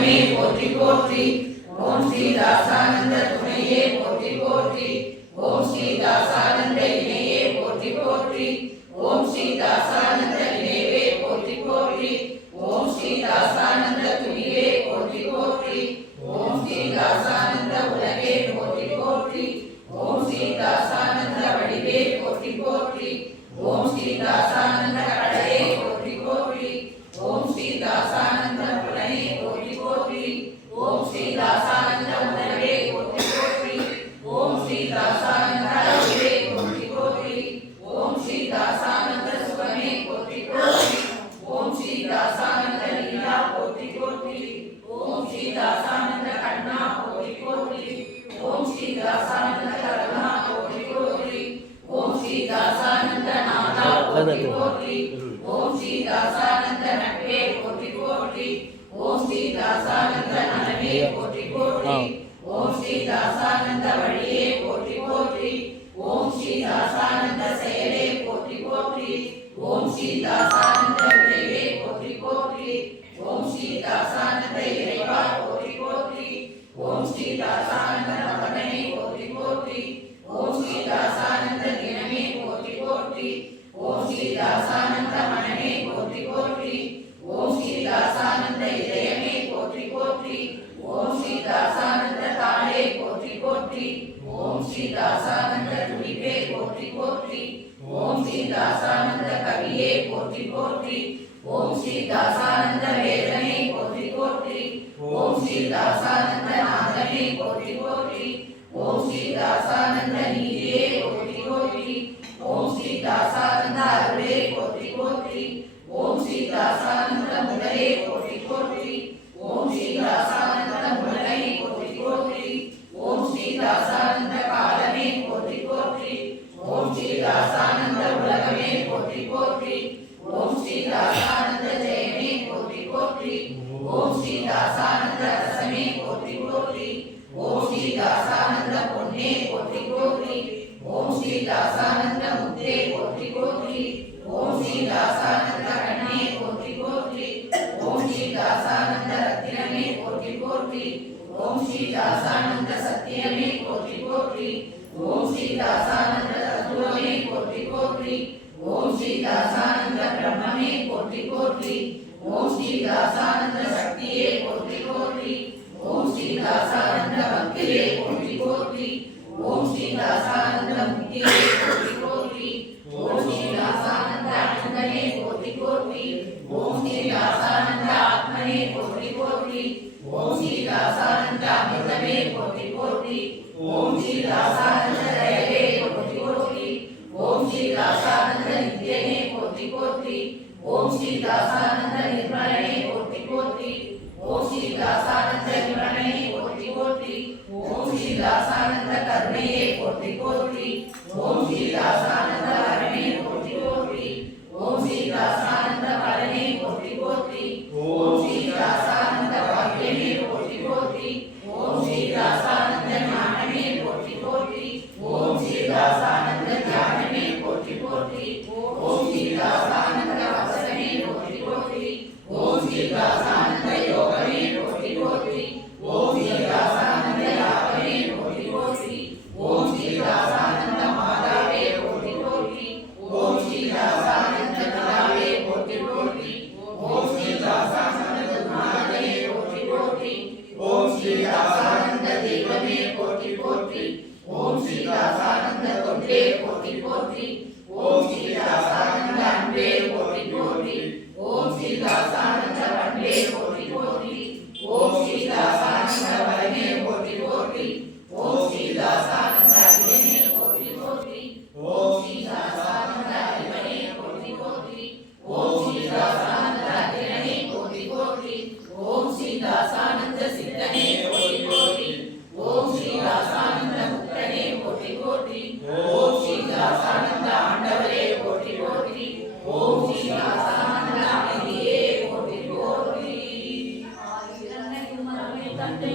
தினமே போற்றி போற்றி. ஓம் ஸ்ரீ தாசானந்த துணையே போற்றி போற்றி. ஓம் ஸ்ரீ தாசானந்த இணையே போற்றி போற்றி. ஓம் ஸ்ரீ தாசானந்த நினைவே போற்றி போற்றி. ஓம் ஸ்ரீ தாசானந்த துணிவே போற்றி போற்றி. ஓம் ஸ்ரீ தாசானந்த உலகே போற்றி போற்றி. ஓம் ஸ்ரீ தாசானந்த வடிவே போற்றி போற்றி. ஓம் ஸ்ரீ தாசானந்த கடலே போற்றி போற்றி. ஓம் ஸ்ரீ தாசானந்த புலனே போற்றி போற்றி. ஓம் ஸ்ரீ தாசானந்த உணவே போற்றி போற்றி. ஓம் ஸ்ரீ தாசானந்த அறிவே போற்றி போற்றி. ஓம் ஸ்ரீ தாசானந்த சுகமே போற்றி போற்றி. ஓம் ஸ்ரீ தாசானந்த லீலா போற்றி போற்றி. ஓம் ஸ்ரீ தாசானந்த கண்ணா போற்றி போற்றி. ஓம் ஸ்ரீ தாசானந்த கருணா போற்றி போற்றி. ஓம் ஸ்ரீ தாசானந்த நாதா போற்றி போற்றி. ஓம் ஸ்ரீ தாசானந்த நட்பே போற்றி போற்றி. ஓம் ஸ்ரீ தாசானந்த நலமே போற்றி போற்றி. ஓம் ஸ்ரீ தாசானந்த வழியே போற்றி போற்றி. ஓம் ஸ்ரீ தாசானந்த செயலே போற்றி போற்றி. ஓம் ஸ்ரீ தாசானந்த விளைவே போற்றி போற்றி. ஓம் ஸ்ரீ தாசானந்த இறைவா போற்றி போற்றி. ஓம் ஸ்ரீ தாசானந்த மகனே போற்றி போற்றி. ஓம் ஸ்ரீ தாசானந்த தினமே போற்றி போற்றி. ஓம் ஸ்ரீ தாசானந்த மனமே போற்றி போற்றி. ஓம் ஸ்ரீ தாசானந்த இதயமே போற்றி போற்றி. ஓம் ஸ்ரீ தாசானந்த தாளே போற்றி போற்றி. ஓம் ஸ்ரீ தாசானந்த துடிப்பே போற்றி போற்றி. ஓம் ஸ்ரீ தாசானந்த கவியே போற்றி போற்றி. ஓம் ஸ்ரீ தாசானந்த வேதனை போற்றி போற்றி. ஓம் ஸ்ரீ தாசானந்த நாதமே போற்றி போற்றி. ஓம் ஸ்ரீ தாசானந்த நீதியே போற்றி போற்றி. ஓம் ஸ்ரீ தாசானந்த அருளே போற்றி போற்றி. ஓம் ஸ்ரீ தாசானந்த முதலே போற்றி போற்றி. ஓம் ஸ்ரீ தாசானந்த முதலை போற்றி போற்றி. ஓம் ஸ்ரீ தாசானந்த காலமே போற்றி போற்றி. ஓம் ஸ்ரீ தாசானந்த உலகமே போற்றி போற்றி. ஓம் ஸ்ரீ தாசானந்த ஜெயமே போற்றி போற்றி. ஓம் ஸ்ரீ தாசானந்த ரசமே போற்றி போற்றி. ஓம் ஸ்ரீ தாசானந்த பொன்னே போற்றி போற்றி. ஓம் ஸ்ரீ தாசானந்த முத்தே போற்றி போற்றி. ஓம் ஸ்ரீ தாசானந்த கண்ணே போற்றி போற்றி. ஓம் ஸ்ரீ தாசானந்த ரத்தினமே போற்றி போற்றி. ஓம் ஸ்ரீ தாசானந்த சத்தியமே போற்றி போற்றி. ஓம் ஸ்ரீ தாசானந்த தத்துவமே போற்றி போற்றி. ஓம் ஸ்ரீ தாசானந்த பிரம்மமே போற்றி போற்றி. ஓம் ஸ்ரீ தாசானந்த சக்தியே போற்றி போற்றி. ஓம் ஸ்ரீ தாசானந்த பக்தியே போற்றி போற்றி. ஓம் ஸ்ரீ தாசானந்த முக்தியே போற்றி போற்றி. ஓம் ஸ்ரீ தாசானந்த அனந்தனே போற்றி போற்றி. ஓம் ஸ்ரீ தாசானந்த ஆத்மனே போற்றி போற்றி. ஓம் ஸ்ரீ தாசானந்த அமிர்தமே போற்றி போற்றி. ஓம் ஸ்ரீ தாசானந்த தயவே போற்றி போற்றி. ஓம் ஸ்ரீ தாசானந்த நித்யனே போற்றி போற்றி. ஓம் ஸ்ரீ தாசானந்த நிர்மலனே போற்றி போற்றி. ஓம் ஸ்ரீ தாசானந்த நிர்மலனே போற்றி போற்றி. ஓம் ஸ்ரீ தாசானந்த கருணையே போற்றி போற்றி. ஓம் ஸ்ரீ தாசானந்த வரமே போற்றி போற்றி. ஓம் ஸ்ரீ தாசானந்த பலனே போற்றி போற்றி. ஓம் ஸ்ரீ தாசானந்த பாக்கியமே போற்றி போற்றி. ஓம் ஸ்ரீ தாசானந்த ஞானமே போற்றி போற்றி. ஓம் ஸ்ரீ தாசானந்த தியானமே போற்றி போற்றி. ஓம் ஸ்ரீ தாசானந்த வசனமே போற்றி போற்றி. ஓம் ஸ்ரீ தாசானந்த யோகமே போற்றி போற்றி. ஓம் ஸ்ரீ தாசானந்த யாகமே போற்றி போற்றி. ஓம் ஸ்ரீ தாசானந்த மாதாவே போற்றி போற்றி. ஓம் ஸ்ரீ தாசானந்த பிதாவே போற்றி போற்றி. ஓம் ஸ்ரீ தாசானந்த குருநாதனே போற்றி போற்றி. ஓம் ஸ்ரீ தாசானந்த தெய்வமே போற்றி போற்றி. ஓம் ஸ்ரீ தாசானந்த தொண்டே போற்றி போற்றி. ஓம் ஸ்ரீ தாசானந்த அன்பே போற்றி போற்றி. ஓம் ஸ்ரீ தாசானந்த பண்பே போற்றி போற்றி. ஓம் ஸ்ரீ தாசானந்த வரமே போற்றி போற்றி. ஓம் ஸ்ரீ தாசானந்த அரியனே போற்றி போற்றி. ஓம் ஸ்ரீ தாசானந்த அறிவனே போற்றி போற்றி. ஓம் ஸ்ரீ தாசானந்த அரியனே போற்றி போற்றி. ஓம் ஸ்ரீ தாசானந்த சித்தனே போற்றி போற்றி. ஓம் ஸ்ரீ தாசானந்த முக்தனே போற்றி போற்றி. ஓம் ஸ்ரீ தாசானந்த ஆண்டவரே போற்றி போற்றி. ஓம் ஸ்ரீ தாசானந்த அமைதியே போற்றி போற்றி. தந்தை